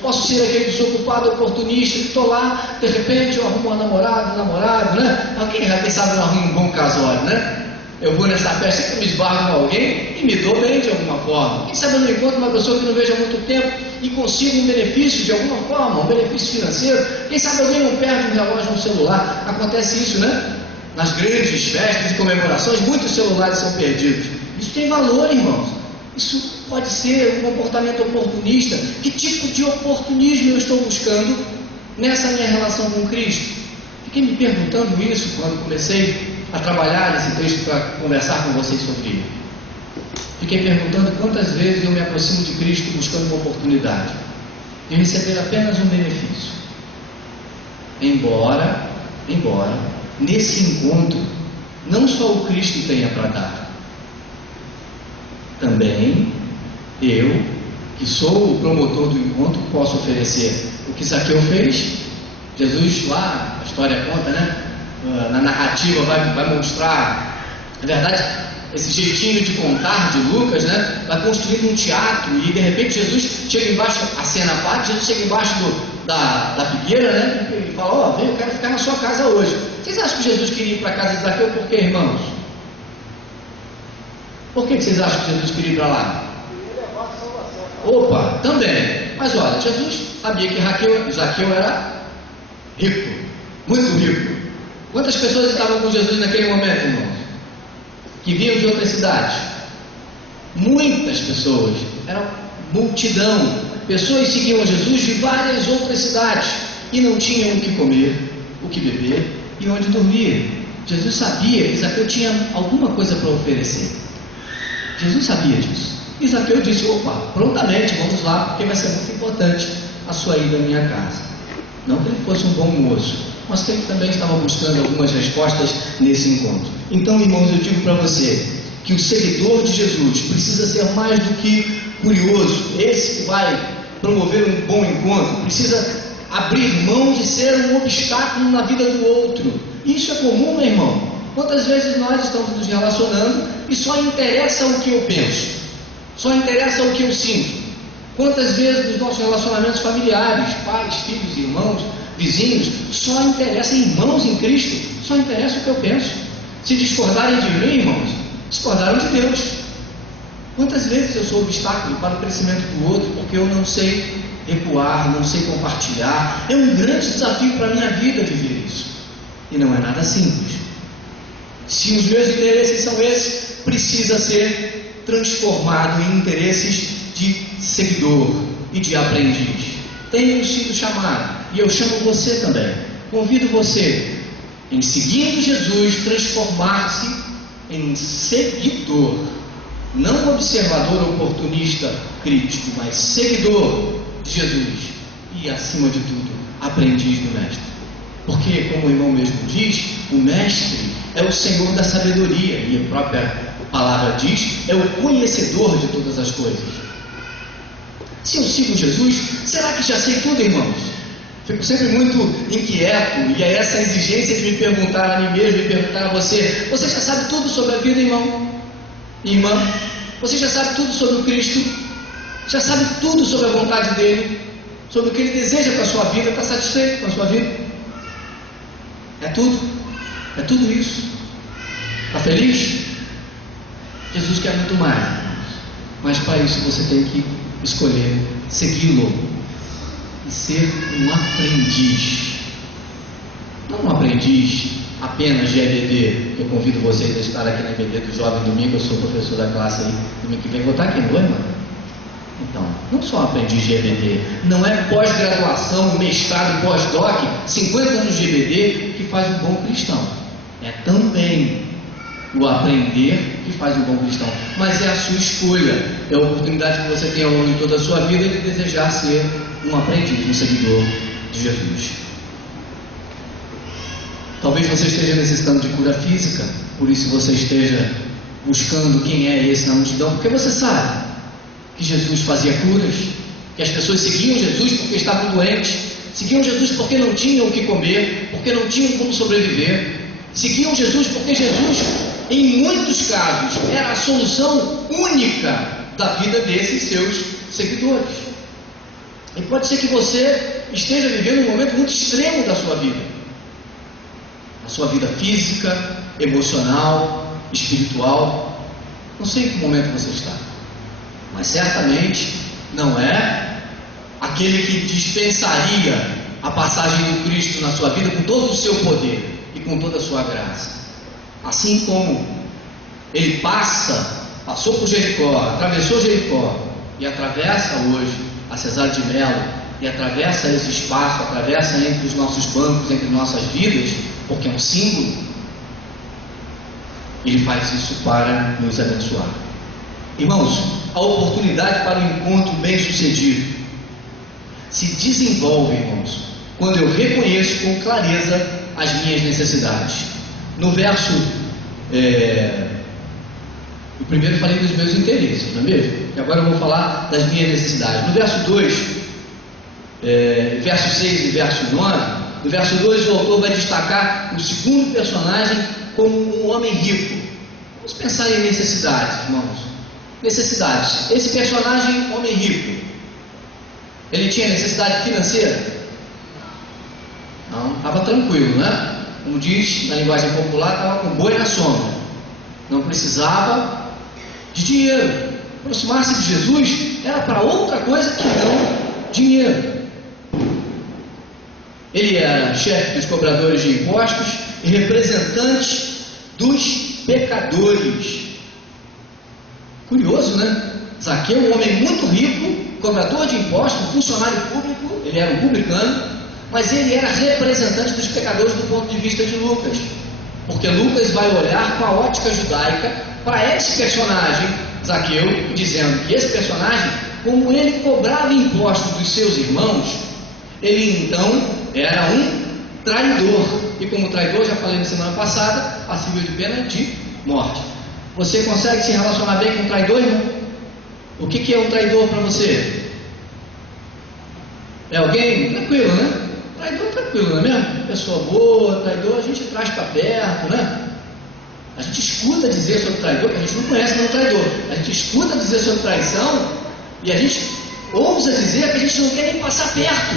posso ser aquele desocupado oportunista que estou lá, de repente eu arrumo um namorado, né? Quem sabe eu arrumo um bom casório, né? Eu vou nessa festa que eu me esbarro com alguém e me dou bem de alguma forma. Quem sabe eu não encontro uma pessoa que não vejo há muito tempo e consigo um benefício de alguma forma, um benefício financeiro. Quem sabe alguém não perde um relógio no celular. Acontece isso, né? Nas grandes festas e comemorações, muitos celulares são perdidos. Isso tem valor, irmãos. Isso pode ser um comportamento oportunista. Que tipo de oportunismo eu estou buscando nessa minha relação com Cristo? Fiquei me perguntando isso quando comecei a trabalhar nesse texto para conversar com vocês sobre ele. Fiquei perguntando quantas vezes eu me aproximo de Cristo buscando uma oportunidade de receber apenas um benefício. Embora nesse encontro não só o Cristo tenha para dar, também eu, que sou o promotor do encontro, posso oferecer o que Zaqueu fez. Jesus lá, a história conta, né? Na narrativa vai mostrar, na verdade, esse jeitinho de contar de Lucas, né? Vai construindo um teatro e de repente Jesus chega embaixo, a cena parte, Jesus chega embaixo da figueira, né? E fala, ó, eu quero ficar na sua casa hoje. Vocês acham que Jesus queria ir para a casa de Zaqueu por quê, irmãos? Por que vocês acham que Jesus queria ir para lá? Opa, também. Mas olha, Jesus sabia que Zaqueu era rico, muito rico. Quantas pessoas estavam com Jesus naquele momento, irmãos? Que vinham de outras cidades? Muitas pessoas, era multidão. Pessoas seguiam Jesus de várias outras cidades e não tinham o que comer, o que beber e onde dormir. Jesus sabia que Zaqueu tinha alguma coisa para oferecer. Jesus sabia disso. E Zaqueu disse, opa, prontamente, vamos lá, porque vai ser muito importante a sua ida à minha casa. Não que ele fosse um bom moço, mas que ele também estava buscando algumas respostas nesse encontro. Então, irmãos, eu digo para você que o seguidor de Jesus precisa ser mais do que curioso. Esse que vai promover um bom encontro precisa abrir mão de ser um obstáculo na vida do outro. Isso é comum, meu irmão. Quantas vezes nós estamos nos relacionando e só interessa o que eu penso, só interessa o que eu sinto. Quantas vezes nos nossos relacionamentos familiares, pais, filhos, irmãos, vizinhos, só interessa, irmãos em Cristo, só interessa o que eu penso. Se discordarem de mim, irmãos, discordaram de Deus. Quantas vezes eu sou obstáculo para o crescimento do outro porque eu não sei recuar, não sei compartilhar? É um grande desafio para a minha vida viver isso. E não é nada simples. Se os meus interesses são esses, precisa ser transformado em interesses de seguidor e de aprendiz. Tenho sido chamado, e eu chamo você também. Convido você, em seguindo Jesus, transformar-se em seguidor, não observador oportunista crítico, mas seguidor de Jesus e, acima de tudo, aprendiz do Mestre. Porque, como o irmão mesmo diz, o Mestre é o Senhor da sabedoria, e a própria palavra diz, é o conhecedor de todas as coisas. Se eu sigo Jesus, será que já sei tudo, irmãos? Fico sempre muito inquieto, e é essa exigência de me perguntar a mim mesmo e perguntar a você: você já sabe tudo sobre a vida, irmão? Irmã, você já sabe tudo sobre o Cristo? Já sabe tudo sobre a vontade dele? Sobre o que ele deseja para a sua vida? Está satisfeito com a sua vida? É tudo? É tudo isso? Está feliz? Jesus quer muito mais, irmãos. Mas para isso você tem que escolher segui-lo e ser um aprendiz. Não um aprendiz apenas de EBD. Eu convido vocês a estar aqui na EBD do Jovem Domingo. Eu sou professor da classe aí. Domingo que vem vou estar aqui, não é, mano? Então, não só aprendiz de EBD. Não é pós-graduação, mestrado, pós-doc, 50 anos de EBD que faz um bom cristão. É também o aprender que faz um bom cristão. Mas é a sua escolha. É a oportunidade que você tem ao longo de toda a sua vida de desejar ser um aprendiz, um seguidor de Jesus. Talvez você esteja necessitando de cura física, por isso você esteja buscando quem é esse na multidão, porque você sabe que Jesus fazia curas, que as pessoas seguiam Jesus porque estavam doentes, seguiam Jesus porque não tinham o que comer, porque não tinham como sobreviver, seguiam Jesus porque Jesus, em muitos casos, era a solução única da vida desses seus seguidores. E pode ser que você esteja vivendo um momento muito extremo da sua vida. A sua vida física, emocional, espiritual. Não sei em que momento você está. Mas certamente não é aquele que dispensaria a passagem do Cristo na sua vida com todo o seu poder e com toda a sua graça. Assim como ele passou por Jericó, atravessou Jericó e atravessa hoje a Cesárea de Melo e atravessa esse espaço, atravessa entre os nossos bancos, entre nossas vidas, porque é um símbolo. Ele faz isso para nos abençoar. Irmãos, a oportunidade para o encontro bem-sucedido se desenvolve, irmãos, quando eu reconheço com clareza as minhas necessidades. No verso, eu primeiro falei dos meus interesses, não é mesmo? E agora eu vou falar das minhas necessidades. No verso 2, verso 6 e verso 9, no verso 2 o autor vai destacar o segundo personagem como um homem rico. Vamos pensar em necessidades, irmãos. Necessidades. Esse personagem, homem rico, ele tinha necessidade financeira? Não, estava tranquilo, né? Como diz na linguagem popular, estava com boi na sombra. Não precisava de dinheiro. Aproximar-se de Jesus era para outra coisa que não dinheiro. Ele era chefe dos cobradores de impostos e representante dos pecadores. Curioso, né? Zaqueu, um homem muito rico, cobrador de impostos, funcionário público, ele era um publicano, mas ele era representante dos pecadores do ponto de vista de Lucas, porque Lucas vai olhar com a ótica judaica para esse personagem, Zaqueu, dizendo que esse personagem, como ele cobrava impostos dos seus irmãos, ele então era um traidor, e como traidor, já falei na semana passada, passível de pena de morte. Você consegue se relacionar bem com um traidor, irmão? O que é um traidor para você? É alguém tranquilo, né? Traidor tranquilo, não é mesmo? Pessoa boa, traidor a gente traz para perto, né? A gente escuta dizer sobre traidor, que a gente não conhece nenhum traidor. A gente escuta dizer sobre traição e a gente ousa dizer que a gente não quer nem passar perto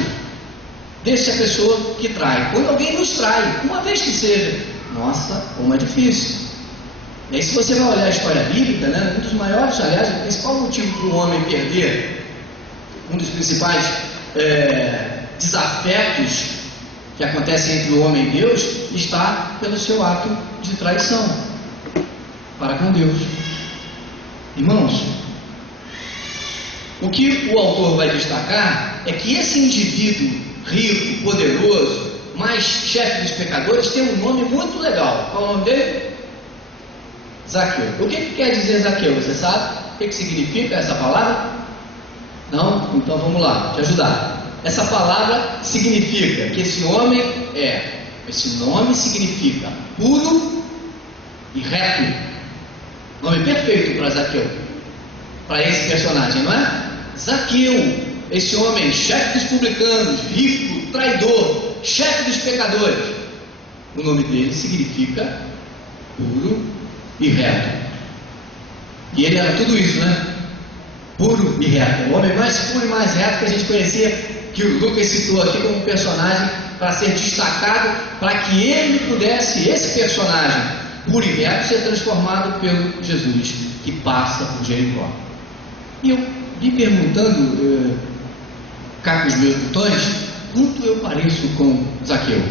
dessa pessoa que trai. Quando alguém nos trai, uma vez que seja, nossa, como é difícil. E aí, se você vai olhar a história bíblica, né, um dos maiores, aliás, o principal motivo para o homem perder, um dos principais desafetos que acontecem entre o homem e Deus, está pelo seu ato de traição para com Deus. Irmãos, o que o autor vai destacar é que esse indivíduo rico, poderoso, mas chefe dos pecadores, tem um nome muito legal. Qual é o nome dele? Zaqueu. O que quer dizer Zaqueu? Você sabe? O que significa essa palavra? Não? Então vamos lá, te ajudar. Essa palavra significa que esse nome significa puro e reto. Nome perfeito para Zaqueu, para esse personagem, não é? Zaqueu, esse homem, chefe dos publicanos, rico, traidor, chefe dos pecadores. O nome dele significa puro e reto. E ele era tudo isso, né? Puro e reto. O homem mais puro e mais reto que a gente conhecia, que o Lucas citou aqui como personagem para ser destacado, para que ele pudesse, esse personagem puro e reto, ser transformado pelo Jesus que passa por Jericó. E eu me perguntando, cá com os meus botões, quanto eu pareço com Zaqueu?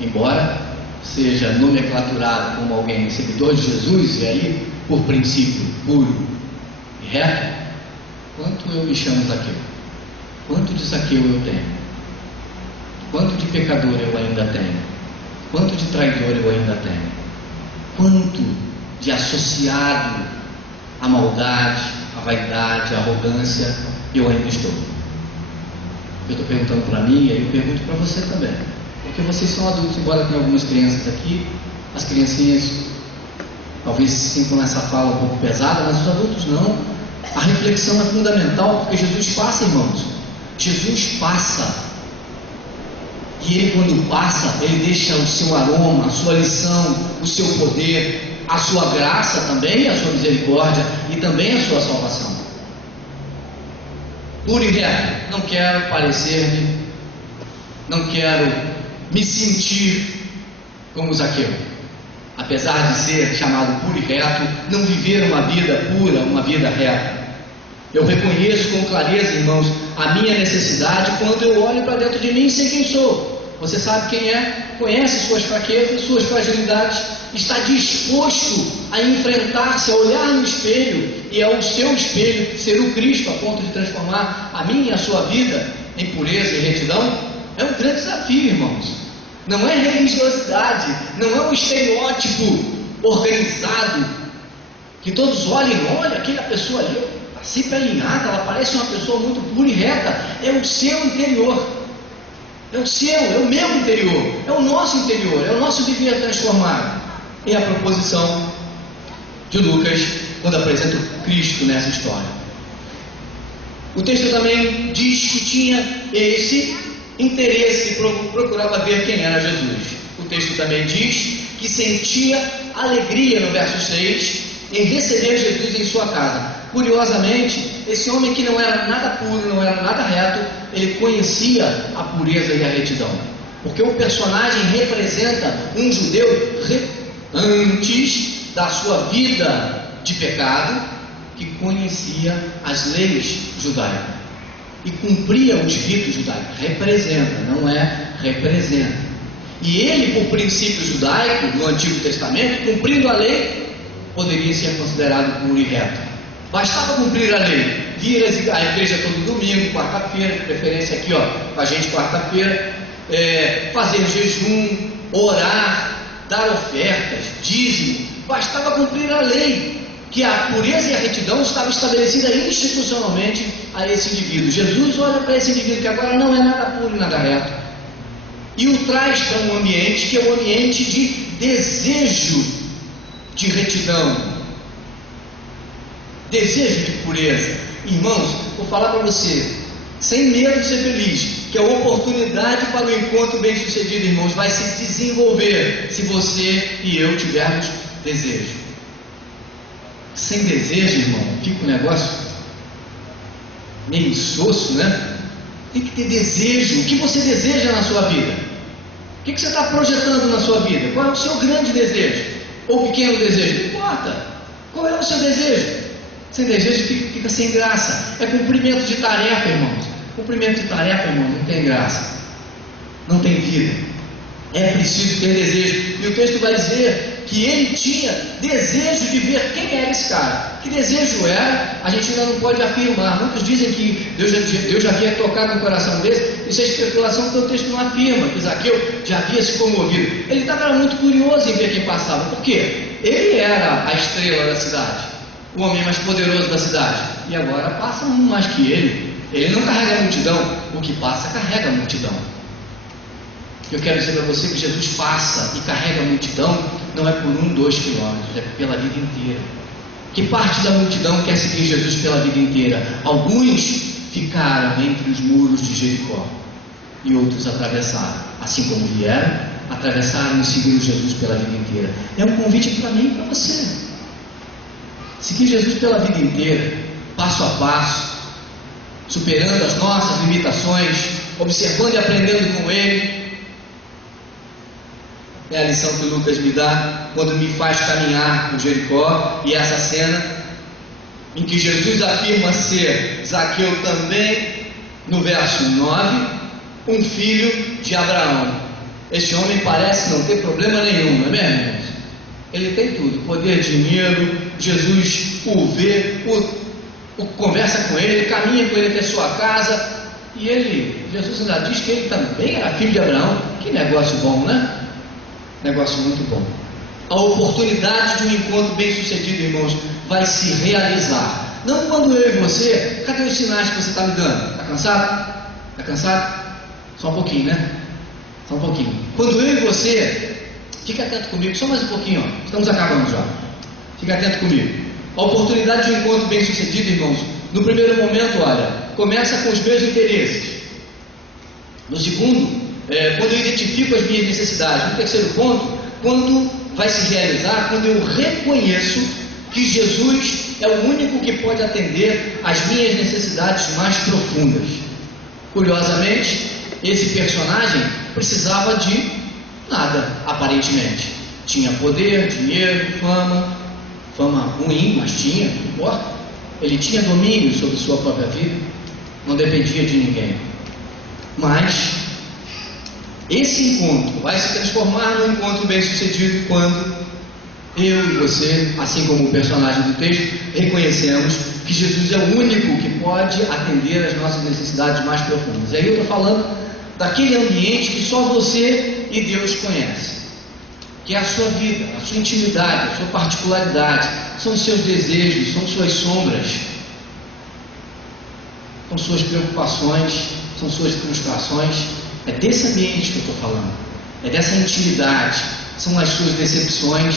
Embora seja nomenclaturado como alguém seguidor de Jesus, e aí, por princípio, puro e reto, quanto eu me chamo Zaqueu? Quanto de Zaqueu eu tenho? Quanto de pecador eu ainda tenho? Quanto de traidor eu ainda tenho? Quanto de associado à maldade, à vaidade, à arrogância eu ainda estou? Eu estou perguntando para mim e aí eu pergunto para você também. Porque vocês são adultos, embora tenha algumas crianças aqui, as criancinhas talvez se sintam nessa fala um pouco pesada, mas os adultos não. A reflexão é fundamental, porque Jesus passa, irmãos. Jesus passa. E ele, quando passa, ele deixa o seu aroma, a sua lição, o seu poder, a sua graça também, a sua misericórdia e também a sua salvação. puro e reto. Não quero parecer-me, não quero me sentir como Zaqueu. Apesar de ser chamado puro e reto, não viver uma vida pura, uma vida reta. Eu reconheço com clareza, irmãos, a minha necessidade quando eu olho para dentro de mim e sei quem sou. Você sabe quem é, conhece suas fraquezas, suas fragilidades, está disposto a enfrentar-se, a olhar no espelho e ao seu espelho ser o Cristo a ponto de transformar a minha e a sua vida em pureza e retidão. É um grande desafio, irmãos. Não é religiosidade, não é um estereótipo organizado que todos olhem, olha aquela pessoa ali, está sempre alinhada, ela parece uma pessoa muito pura e reta. É o seu interior. É o seu, é o meu interior, é o nosso interior, é o nosso viver transformado. É a proposição de Lucas quando apresenta o Cristo nessa história. O texto também diz que tinha esse interesse, procurava ver quem era Jesus. O texto também diz que sentia alegria no verso 6 em receber Jesus em sua casa. Curiosamente, esse homem que não era nada puro, não era nada reto, ele conhecia a pureza e a retidão, porque o personagem representa um judeu antes da sua vida de pecado, que conhecia as leis judaicas e cumpria os ritos judaicos. Representa, não é representa. E ele, por princípio judaico no Antigo Testamento, cumprindo a lei, poderia ser considerado puro e reto. Bastava cumprir a lei, vir à igreja todo domingo, quarta-feira, de preferência aqui, com a gente quarta-feira, fazer jejum, orar, dar ofertas, dízimo. Bastava cumprir a lei, que a pureza e a retidão estava estabelecida institucionalmente a esse indivíduo. Jesus olha para esse indivíduo que agora não é nada puro e nada reto, e o traz para um ambiente que é um ambiente de desejo de retidão, desejo de pureza. Irmãos, vou falar para você, sem medo de ser feliz, que a oportunidade para o encontro bem sucedido, irmãos, vai se desenvolver se você e eu tivermos desejo. Sem desejo, irmão, fica um negócio meio insosso, né? Tem que ter desejo. O que você deseja na sua vida? O que você está projetando na sua vida? Qual é o seu grande desejo? Ou pequeno desejo? Não importa. Qual é o seu desejo? Sem desejo fica sem graça. É cumprimento de tarefa, irmãos. Cumprimento de tarefa, irmão, não tem graça, não tem vida. É preciso ter desejo. E o texto vai dizer que ele tinha desejo de ver quem era esse cara. Que desejo era, a gente ainda não pode afirmar. Muitos dizem que Deus já havia tocado no coração dele. Isso é especulação, porque o texto não afirma que Zaqueu já havia se comovido. Ele estava muito curioso em ver quem passava. Por quê? Ele era a estrela da cidade, o homem mais poderoso da cidade. E agora passa um mais que ele. Ele não carrega a multidão, o que passa carrega a multidão. Eu quero dizer para você que Jesus passa e carrega a multidão, não é por 1, 2 quilômetros, é pela vida inteira. Que parte da multidão quer seguir Jesus pela vida inteira? Alguns ficaram entre os muros de Jericó e outros atravessaram. Assim como vieram, atravessaram e seguiram Jesus pela vida inteira. É um convite para mim e para você. Seguir Jesus pela vida inteira, passo a passo, superando as nossas limitações, observando e aprendendo com Ele. É a lição que o Lucas me dá quando me faz caminhar por Jericó. E essa cena em que Jesus afirma ser Zaqueu também, no verso 9, um filho de Abraão. Este homem parece não ter problema nenhum, não é mesmo, irmãos? Ele tem tudo, poder, dinheiro. Jesus o vê, conversa com ele, caminha com ele até sua casa, e Jesus ainda diz que ele também era filho de Abraão. Que negócio bom, né? Negócio muito bom. A oportunidade de um encontro bem sucedido, irmãos, vai se realizar. Não quando eu e você. Cadê os sinais que você está me dando? Está cansado? Está cansado? Só um pouquinho, né? Só um pouquinho. Quando eu e você, fica atento comigo, só mais um pouquinho, ó. Estamos acabando já. Fica atento comigo. A oportunidade de um encontro bem sucedido, irmãos, no primeiro momento, olha, começa com os meus interesses. No segundo, quando eu identifico as minhas necessidades. No terceiro ponto, quando vai se realizar, quando eu reconheço que Jesus é o único que pode atender às minhas necessidades mais profundas. Curiosamente, esse personagem precisava de nada, aparentemente. Tinha poder, dinheiro, fama ruim, mas tinha, não importa. Ele tinha domínio sobre sua própria vida, não dependia de ninguém. Mas esse encontro vai se transformar num encontro bem-sucedido quando eu e você, assim como o personagem do texto, reconhecemos que Jesus é o único que pode atender às nossas necessidades mais profundas. E aí eu estou falando daquele ambiente que só você e Deus conhecem, que é a sua vida, a sua intimidade, a sua particularidade, são os seus desejos, são suas sombras, são suas preocupações, são suas frustrações. É desse ambiente que eu estou falando, é dessa intimidade, são as suas decepções,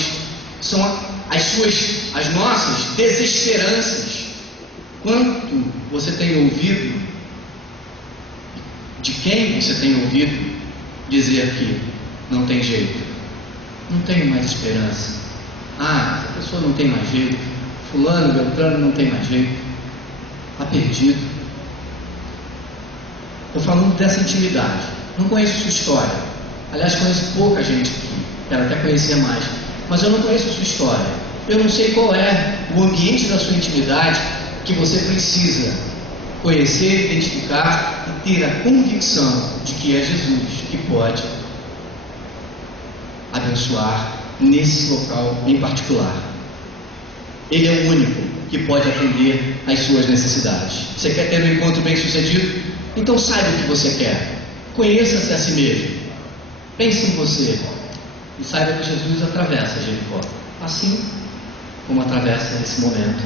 são as nossas desesperanças. Quanto você tem ouvido, de quem você tem ouvido dizer que não tem jeito, não tenho mais esperança, essa pessoa não tem mais jeito, fulano, beltrano não tem mais jeito, está perdido. Estou falando dessa intimidade. Não conheço sua história, aliás conheço pouca gente aqui, quero até conhecer mais, mas eu não conheço sua história. Eu não sei qual é o ambiente da sua intimidade que você precisa conhecer, identificar e ter a convicção de que é Jesus que pode abençoar nesse local em particular. Ele é o único que pode atender às suas necessidades. Você quer ter um encontro bem sucedido? Então saiba o que você quer. Conheça-se a si mesmo. Pense em você e saiba que Jesus atravessa Jericó, assim como atravessa esse momento,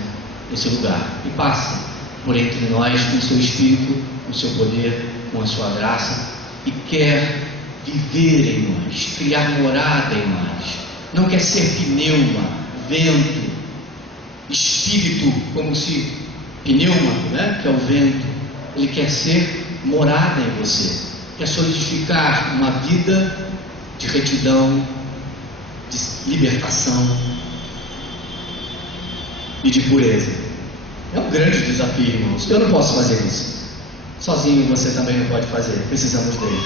esse lugar, e passa por entre nós com o seu Espírito, com o seu poder, com a sua graça, e quer viver em nós, criar morada em nós. Não quer ser pneuma, vento, espírito, como se pneuma, que é o vento. Ele quer ser morada em você, quer solidificar uma vida de retidão, de libertação e de pureza. É um grande desafio, irmãos. Eu não posso fazer isso. Sozinho você também não pode fazer. Precisamos dele.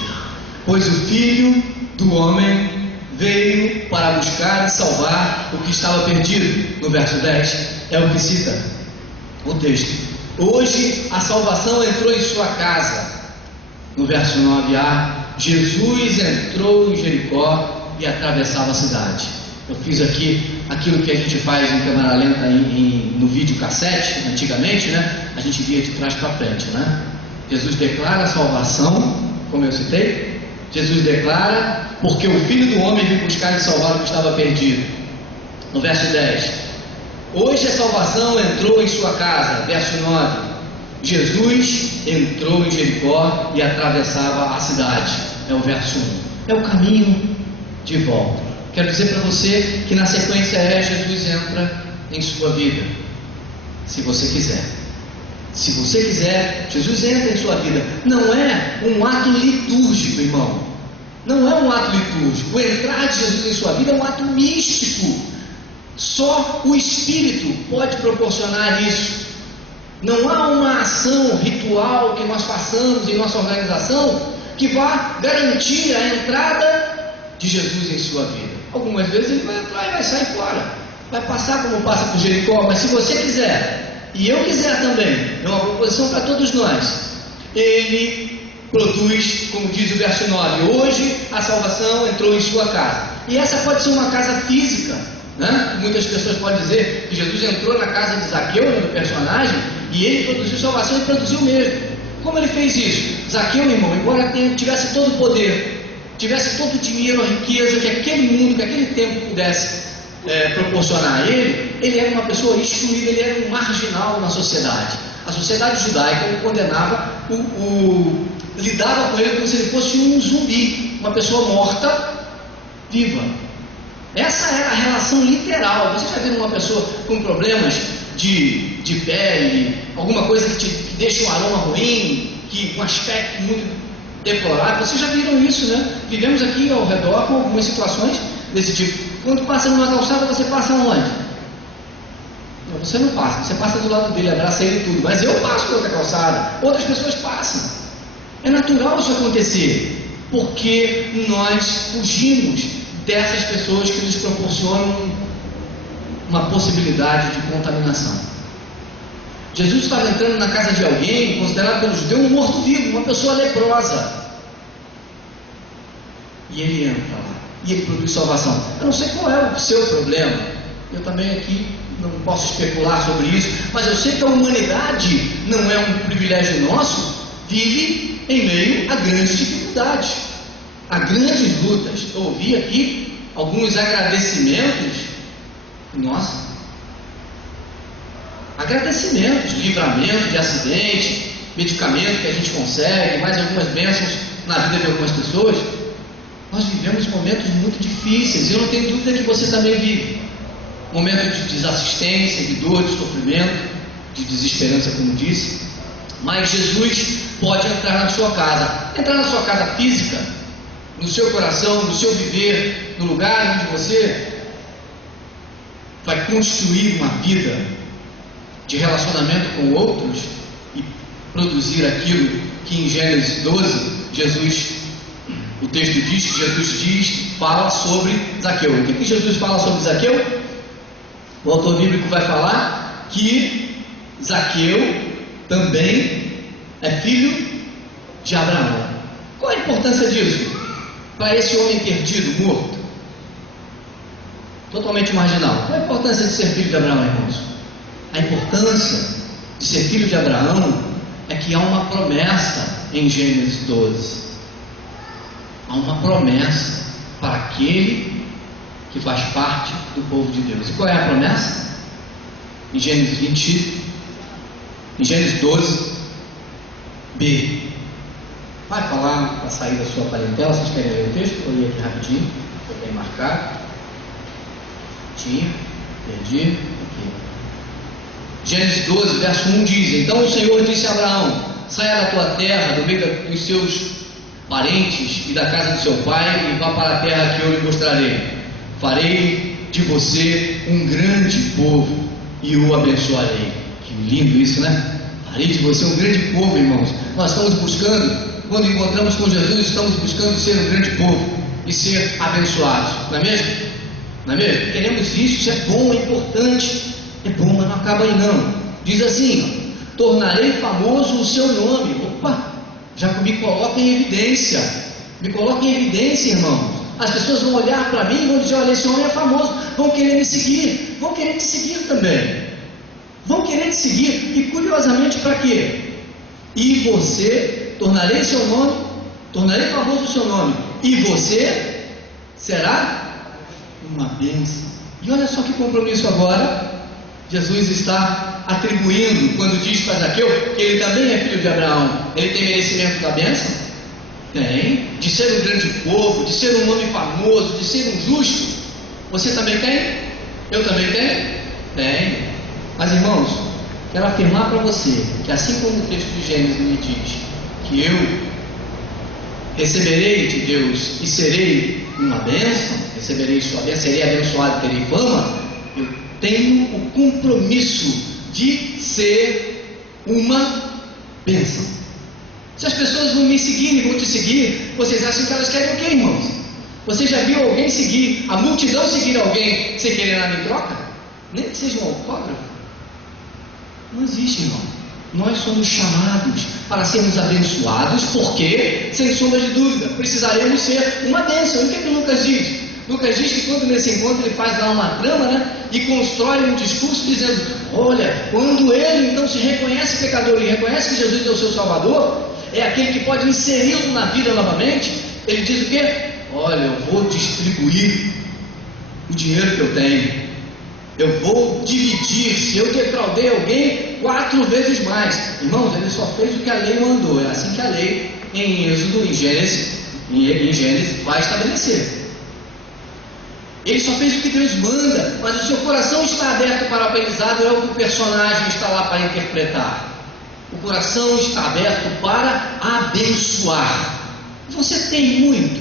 Pois o Filho do Homem veio para buscar e salvar o que estava perdido. No verso 10 é o que cita o texto. Hoje a salvação entrou em sua casa. No verso 9a, Jesus entrou em Jericó e atravessava a cidade. Eu fiz aqui aquilo que a gente faz em câmera lenta no vídeo cassete, antigamente, a gente via de trás para frente, Jesus declara a salvação, como eu citei. Jesus declara, porque o Filho do Homem veio buscar e salvar o que estava perdido. No verso 10, hoje a salvação entrou em sua casa. Verso 9, Jesus entrou em Jericó e atravessava a cidade. É o verso 1, é o caminho de volta. Quero dizer para você que na sequência Jesus entra em sua vida, se você quiser. Se você quiser, Jesus entra em sua vida. Não é um ato litúrgico, irmão. Não é um ato litúrgico. O entrar de Jesus em sua vida é um ato místico. Só o Espírito pode proporcionar isso. Não há uma ação ritual que nós façamos em nossa organização que vá garantir a entrada de Jesus em sua vida. Algumas vezes ele vai entrar e vai sair fora, vai passar como passa por Jericó, mas se você quiser, e eu quiser também, é uma proposição para todos nós, ele produz, como diz o verso 9, hoje a salvação entrou em sua casa. E essa pode ser uma casa física, Muitas pessoas podem dizer que Jesus entrou na casa de Zaqueu, do personagem, e ele produziu salvação e produziu mesmo. Como ele fez isso? Zaqueu, irmão, embora tivesse todo o poder, tivesse todo o dinheiro, a riqueza que aquele mundo, que aquele tempo pudesse proporcionar a ele era uma pessoa excluída, ele era um marginal na sociedade. A sociedade judaica o condenava, lidava com ele como se ele fosse um zumbi, uma pessoa morta, viva. Essa era a relação literal. Você já viu uma pessoa com problemas de pele, alguma coisa que deixa um aroma ruim, um aspecto muito deplorável? Vocês já viram isso, Vivemos aqui ao redor com algumas situações desse tipo. Quando passa numa calçada, você passa onde? Mas você não passa, você passa do lado dele, abraça ele e tudo. Mas eu passo por outra calçada, outras pessoas passam. É natural isso acontecer, porque nós fugimos dessas pessoas que nos proporcionam uma possibilidade de contaminação. Jesus estava entrando na casa de alguém, considerado pelo judeu um morto-vivo, uma pessoa leprosa. E ele entra lá, e ele produz salvação. Eu não sei qual é o seu problema, eu também aqui não posso especular sobre isso, mas eu sei que a humanidade não é um privilégio nosso, vive em meio a grandes dificuldades, a grandes lutas. Eu ouvi aqui alguns agradecimentos, nossa, agradecimentos, livramento de acidente, medicamento que a gente consegue, mais algumas bênçãos na vida de algumas pessoas. Nós vivemos momentos muito difíceis, e eu não tenho dúvida que você também vive momentos de desassistência, de dor, de sofrimento, de desesperança, como disse. Mas Jesus pode entrar na sua casa física, no seu coração, no seu viver, no lugar onde você vai construir uma vida de relacionamento com outros e produzir aquilo que em Gênesis 12, o texto diz que Jesus fala sobre Zaqueu. O que Jesus fala sobre Zaqueu? O autor bíblico vai falar que Zaqueu também é filho de Abraão. Qual a importância disso para esse homem perdido, morto? Totalmente marginal. Qual a importância de ser filho de Abraão, irmãos? A importância de ser filho de Abraão é que há uma promessa em Gênesis 12. Há uma promessa para aquele que faz parte do povo de Deus. E qual é a promessa? Em Gênesis 12b. Vai falar para sair da sua parentela. Vocês querem ler o texto? Eu li aqui rapidinho, eu tenho marcado. Perdi aqui. Gênesis 12, verso 1 diz: Então o Senhor disse a Abraão: saia da tua terra, do meio dos seus parentes e da casa do seu pai, e vá para a terra que eu lhe mostrarei. Farei de você um grande povo e o abençoarei. Que lindo isso, né? Farei de você um grande povo, irmãos. Nós estamos buscando, quando encontramos com Jesus, estamos buscando ser um grande povo e ser abençoados. Não é mesmo? Não é mesmo? Queremos isso, isso é bom, é importante. É bom, mas não acaba aí não. Diz assim: tornarei famoso o seu nome. Opa! Já me coloca em evidência. Me coloca em evidência, irmãos. As pessoas vão olhar para mim e vão dizer: olha, esse homem é famoso. Vão querer me seguir. Vão querer te seguir também. Vão querer te seguir. E curiosamente, para quê? E você, tornarei seu nome, tornarei famoso o seu nome. E você será uma bênção. E olha só que compromisso agora Jesus está atribuindo quando diz para Zaqueu que ele também é filho de Abraão. Ele tem merecimento da bênção? Tem. De ser um grande povo, de ser um nome famoso, de ser um justo. Você também tem? Eu também tenho? Tenho. Mas irmãos, quero afirmar para você que assim como o texto de Gênesis me diz que eu receberei de Deus e serei uma bênção, receberei sua bênção, serei abençoado, terei fama, eu tenho o compromisso de ser uma bênção. Se as pessoas vão me seguir e vão te seguir, vocês acham que elas querem o quê, irmãos? Você já viu alguém seguir, a multidão seguir alguém sem querer nada em troca? Nem que seja um autógrafo. Não existe, irmão. Nós somos chamados para sermos abençoados, porque, sem sombra de dúvida, precisaremos ser uma bênção. E o que Lucas diz? Lucas diz que quando nesse encontro ele faz lá uma trama, né? E constrói um discurso dizendo: olha, quando ele então se reconhece pecador e reconhece que Jesus é o seu Salvador, é aquele que pode inseri-lo na vida novamente. Ele diz o quê? Olha, eu vou distribuir o dinheiro que eu tenho. Eu vou dividir. Se eu defraudei alguém, 4 vezes mais. Irmãos, ele só fez o que a lei mandou. É assim que a lei em Êxodo, em Gênesis vai estabelecer. Ele só fez o que Deus manda, mas o seu coração está aberto para o aprendizado. É o que o personagem está lá para interpretar. O coração está aberto para abençoar. Você tem muito,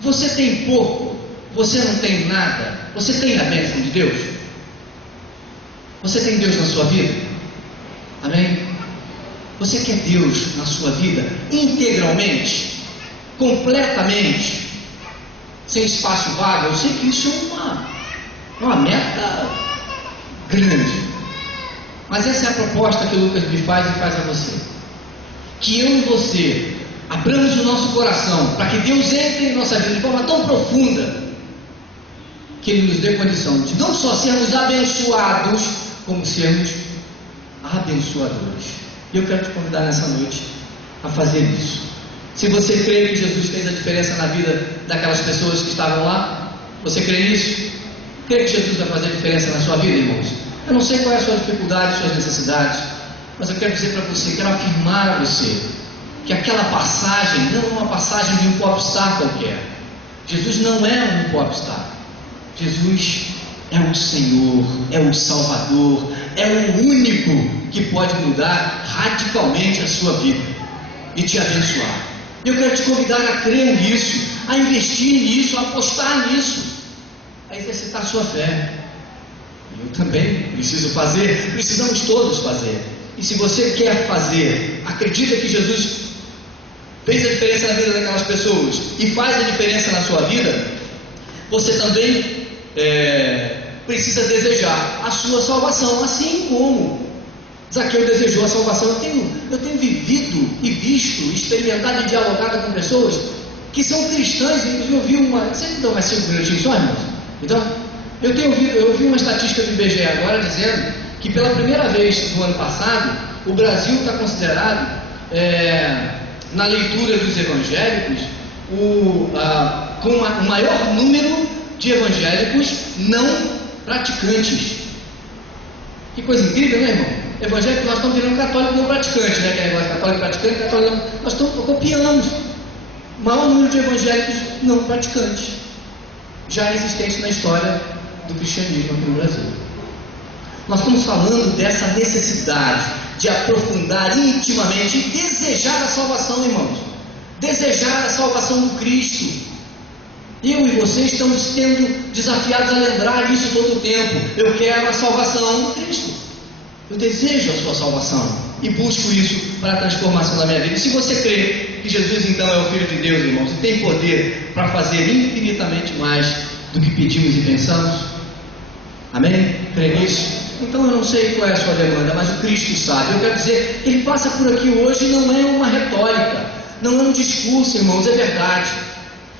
você tem pouco, você não tem nada. Você tem a bênção de Deus? Você tem Deus na sua vida? Amém? Você quer Deus na sua vida integralmente, completamente, sem espaço vago? Eu sei que isso é uma meta grande, mas essa é a proposta que o Lucas me faz e faz a você. Que eu e você abramos o nosso coração para que Deus entre em nossa vida de forma tão profunda que Ele nos dê condição de não só sermos abençoados, como sermos abençoadores. E eu quero te convidar nessa noite a fazer isso. Se você crê que Jesus fez a diferença na vida daquelas pessoas que estavam lá, você crê nisso? Crê que Jesus vai fazer a diferença na sua vida, irmãos? Eu não sei qual é a sua dificuldade, suas necessidades, mas eu quero dizer para você, quero afirmar a você, que aquela passagem não é uma passagem de um popstar qualquer. Jesus não é um popstar. Jesus é o Senhor, é o Salvador, é o único que pode mudar radicalmente a sua vida e te abençoar. Eu quero te convidar a crer nisso, a investir nisso, a apostar nisso, a exercitar a sua fé. Eu também preciso fazer, precisamos todos fazer. E se você quer fazer, acredita que Jesus fez a diferença na vida daquelas pessoas e faz a diferença na sua vida, você também precisa desejar a sua salvação, assim como Zaqueu desejou a salvação. Eu tenho vivido e visto, experimentado e dialogado com pessoas que são cristãs. Eu vi Você me dá mais 5 minutinhos só, irmãos? Então, eu vi uma estatística do IBGE agora dizendo que pela primeira vez do ano passado, o Brasil está considerado, na leitura dos evangélicos, com o maior número de evangélicos não praticantes. Que coisa incrível, né, irmão? Evangélico, nós estamos virando católico não praticante, né? Que é negócio católico praticante, católico não. Nós copiamos o maior número de evangélicos não praticantes já existentes na história do cristianismo aqui no Brasil. Nós estamos falando dessa necessidade de aprofundar intimamente e desejar a salvação, irmãos. Desejar a salvação do Cristo. Eu e você estamos sendo desafiados a lembrar isso todo o tempo. Eu quero a salvação do Cristo. Eu desejo a sua salvação e busco isso para a transformação da minha vida. E se você crê que Jesus então é o Filho de Deus, irmãos, e tem poder para fazer infinitamente mais do que pedimos e pensamos, amém? Crê nisso? Então eu não sei qual é a sua demanda, mas o Cristo sabe. Eu quero dizer, Ele passa por aqui hoje, não é uma retórica, não é um discurso, irmãos, é verdade.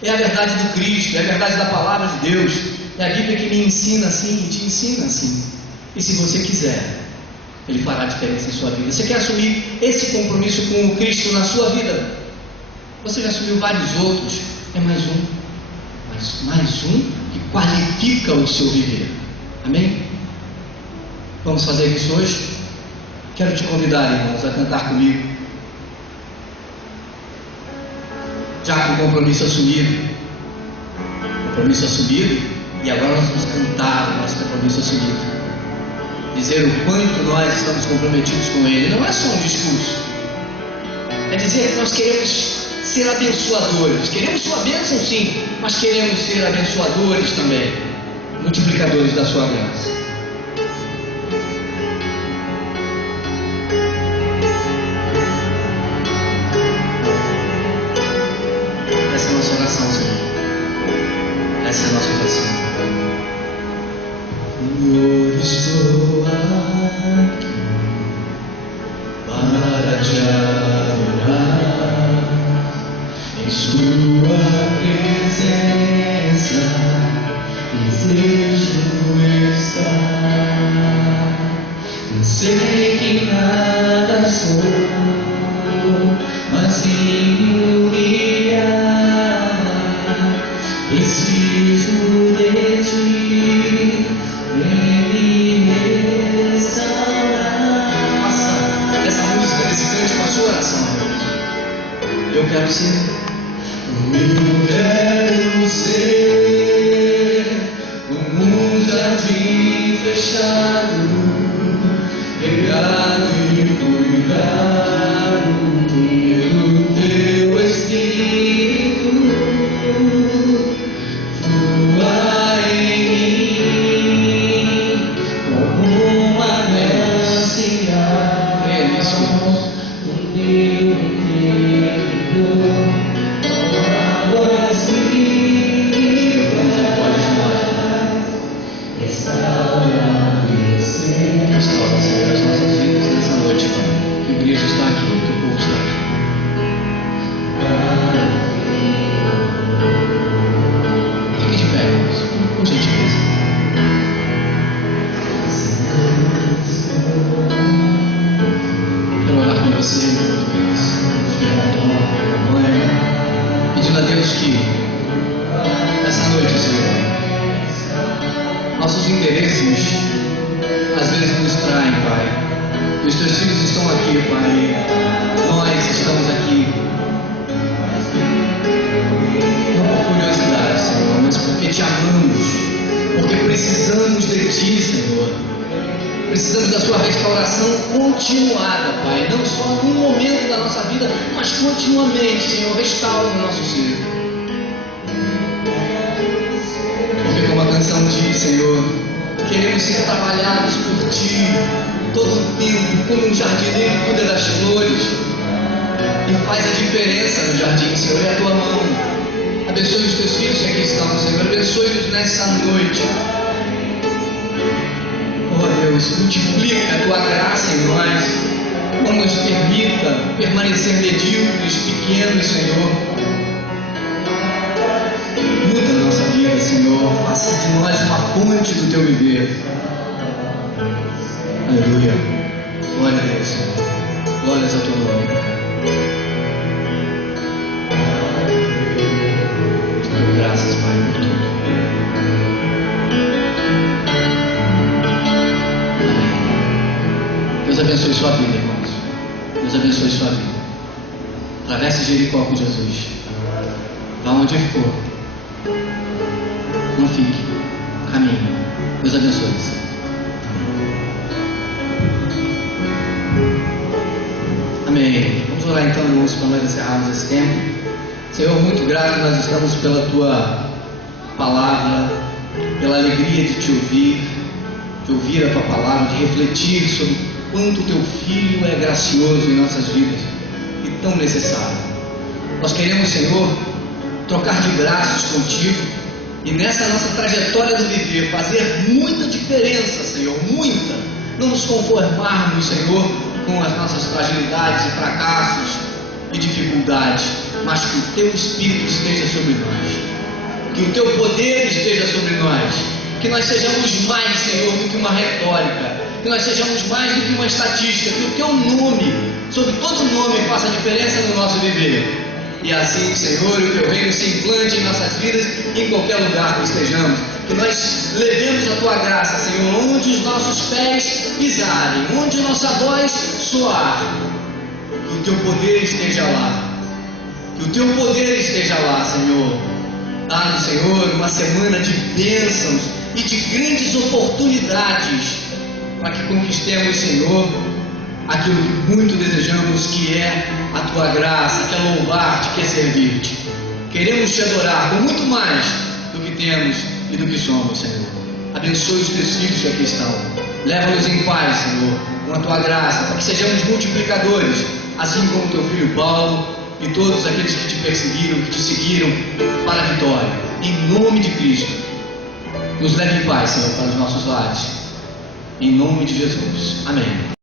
É a verdade do Cristo, é a verdade da palavra de Deus. É a Bíblia que me ensina assim e te ensina assim. E se você quiser, Ele fará diferença em sua vida. Você quer assumir esse compromisso com o Cristo na sua vida? Você já assumiu vários outros, é mais um. Mas mais um que qualifica o seu viver. Amém? Vamos fazer isso hoje? Quero te convidar, irmãos, a cantar comigo. Já com o compromisso assumido, e agora nós vamos cantar o nosso compromisso assumido, dizer o quanto nós estamos comprometidos com Ele. Não é só um discurso, é dizer que nós queremos ser abençoadores. Queremos sua bênção, sim, mas queremos ser abençoadores também, multiplicadores da sua graça. Essa é a nossa oração, Senhor. Essa é a nossa oração. Eu estou aqui para te adorar em sua presença. Desejo estar. Eu sei que nada sou, mas sim humilhar. Preciso de ti, vem me restaurar. Faça essa música, desse cante com a sua oração, Deus. Eu quero ser. Eu quero ser um jardim fechado, regado e cuidado pelo teu Espírito. Flua em mim como uma Pedindo a Deus que essa noite, Senhor, nossos interesses às vezes nos traem, Pai. E os teus filhos estão aqui, Pai. Nós estamos aqui. Não por curiosidade, Senhor, mas porque te amamos. Porque precisamos de ti, Senhor. Precisamos da sua restauração continuada, Pai. Não só num momento da nossa vida, mas continuamente, Senhor. Restaura o nosso ser. Porque como a canção diz, Senhor, queremos ser trabalhados por ti todo o tempo, como um jardineiro cuida das flores e faz a diferença no jardim, Senhor. É a tua mão. Abençoe os teus filhos que aqui estão, Senhor. Abençoe-os nessa noite. Oh Deus, multiplica a tua graça em nós. Não nos permita permanecer medíocres, pequenos, Senhor. Muda a nossa vida, Senhor. Faça de nós uma fonte do teu viver. Aleluia. Glória a Deus, Senhor. Glórias ao teu nome. Te dou graças, Pai, por tudo. Amém. Deus abençoe sua vida, irmãos. Deus abençoe sua vida. Atravesse Jericó com Jesus. Vá onde for. Não fique. Caminhe. Deus abençoe. Amém. Vamos orar então, irmãos, para nós encerrarmos esse tempo. Senhor, muito grato nós estamos pela tua palavra, pela alegria de te ouvir, de ouvir a tua palavra, de refletir sobre quanto o teu Filho é gracioso em nossas vidas e tão necessário. Nós queremos, Senhor, trocar de braços contigo e nessa nossa trajetória do viver fazer muita diferença, Senhor, muita. Não nos conformarmos, Senhor, com as nossas fragilidades e fracassos e dificuldades, mas que o teu Espírito esteja sobre nós, que o teu poder esteja sobre nós, que nós sejamos mais, Senhor, do que uma retórica, que nós sejamos mais do que uma estatística, que o teu nome, sobre todo nome, faça diferença no nosso viver. E assim, Senhor, o teu reino se implante em nossas vidas, em qualquer lugar que estejamos. Que nós levemos a tua graça, Senhor, onde os nossos pés pisarem, onde nossa voz soar. Que o teu poder esteja lá. Que o teu poder esteja lá, Senhor. Dá-nos, Senhor, uma semana de bênçãos e de grandes oportunidades para que conquistemos, Senhor, aquilo que muito desejamos, que é a tua graça, que é louvar-te, que é servir-te. Queremos te adorar com muito mais do que temos e do que somos, Senhor. Abençoe os teus filhos que aqui estão. Leva-nos em paz, Senhor, com a tua graça, para que sejamos multiplicadores, assim como o teu filho Paulo e todos aqueles que te perseguiram, que te seguiram para a vitória. Em nome de Cristo, nos leve em paz, Senhor, para os nossos lares. Em nome de Jesus. Amém.